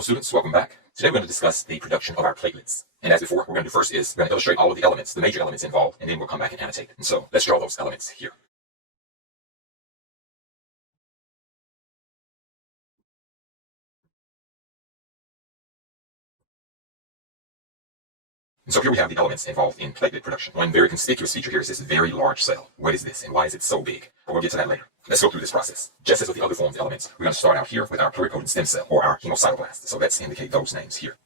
Hello students, welcome back. Today we're going to discuss the production of our platelets. And as before, what we're going to do first is we're going to illustrate all of the elements, the major elements involved, and then we'll come back and annotate. And so let's draw those elements here. And so here we have the elements involved in platelet production. One very conspicuous feature here is this very large cell. What is this and why is it so big? But we'll get to that later. Let's go through this process. Just as with the other formed elements, we're going to start out here with our pluripotent stem cell or our hemocytoblast. So let's indicate those names here.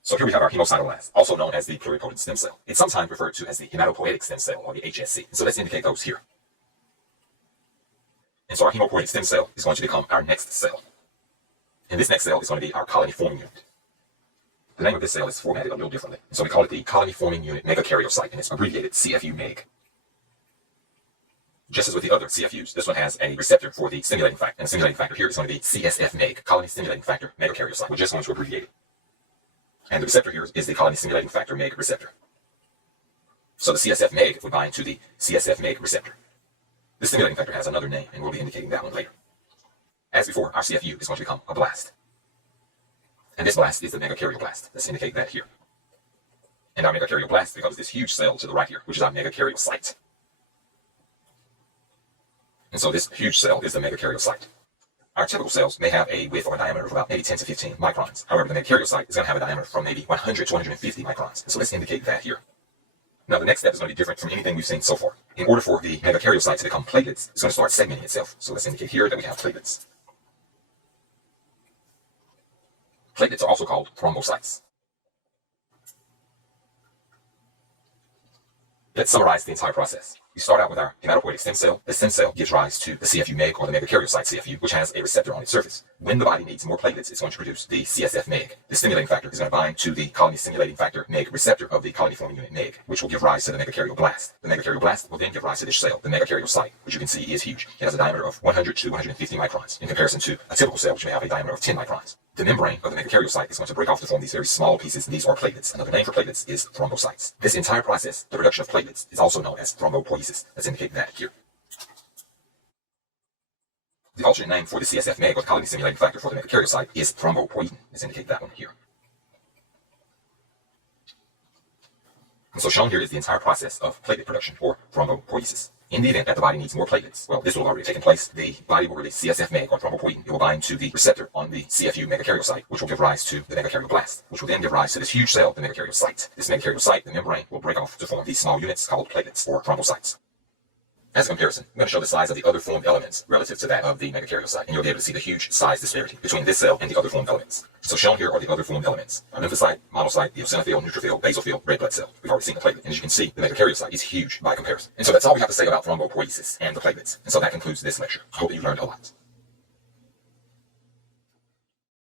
So here we have our hemocytoblast, also known as the pluripotent stem cell. It's sometimes referred to as the hematopoietic stem cell or the HSC. So let's indicate those here. And so our hemopoietic stem cell is going to become our next cell. And this next cell is going to be our colony-forming unit. The name of this cell is formatted a little differently. And so we call it the colony-forming unit megakaryocyte, and it's abbreviated CFU-MEG. Just as with the other CFUs, this one has a receptor for the stimulating factor. And the stimulating factor here is going to be CSF-MEG, colony-stimulating factor megakaryocyte. We're just going to abbreviate it. And the receptor here is the colony-stimulating factor MEG receptor. So the CSF-MEG would bind to the CSF-MEG receptor. The stimulating factor has another name, and we'll be indicating that one later. As before, our CFU is going to become a blast. And this blast is the megakaryoblast. Let's indicate that here. And our megakaryoblast becomes this huge cell to the right here, which is our megakaryocyte. And so this huge cell is the megakaryocyte. Our typical cells may have a width or a diameter of about maybe 10 to 15 microns. However, the megakaryocyte is going to have a diameter from maybe 100 to 150 microns. And so let's indicate that here. Now, the next step is going to be different from anything we've seen so far. In order for the megakaryocyte to become platelets, it's going to start segmenting itself. So let's indicate here that we have platelets. Platelets are also called thrombocytes. Let's summarize the entire process. We start out with our hematopoietic stem cell. The stem cell gives rise to the CFU-MEG or the megakaryocyte CFU, which has a receptor on its surface. When the body needs more platelets, it's going to produce the CSF-MEG. The stimulating factor is going to bind to the colony-stimulating factor MEG receptor of the colony-forming unit MEG, which will give rise to the megakaryoblast. The megakaryoblast will then give rise to this cell, the megakaryocyte, which you can see is huge. It has a diameter of 100 to 150 microns in comparison to a typical cell, which may have a diameter of 10 microns. The membrane of the megakaryocyte is going to break off to form these very small pieces, and these are platelets. Another name for platelets is thrombocytes. This entire process, the production of platelets, is also known as thrombopoiesis. Let's indicate that here. The alternate name for the CSF-MEG or the colony-stimulating factor for the megakaryocyte is thrombopoietin. Let's indicate that one here. And so shown here is the entire process of platelet production or thrombopoiesis. In the event that the body needs more platelets, well, this will have already taken place. The body will release CSF-MEG or thrombopoietin. It will bind to the receptor on the CFU megakaryocyte, which will give rise to the megakaryoblast, which will then give rise to this huge cell, the megakaryocyte. This megakaryocyte, the membrane, will break off to form these small units called platelets or thrombocytes. As a comparison, I'm going to show the size of the other formed elements relative to that of the megakaryocyte, and you'll be able to see the huge size disparity between this cell and the other formed elements. So shown here are the other formed elements: a lymphocyte, monocyte, eosinophil, neutrophil, basophil, red blood cell. We've already seen the platelet, and as you can see, the megakaryocyte is huge by comparison. And so that's all we have to say about thrombopoiesis and the platelets. And so that concludes this lecture. I hope that you learned a lot.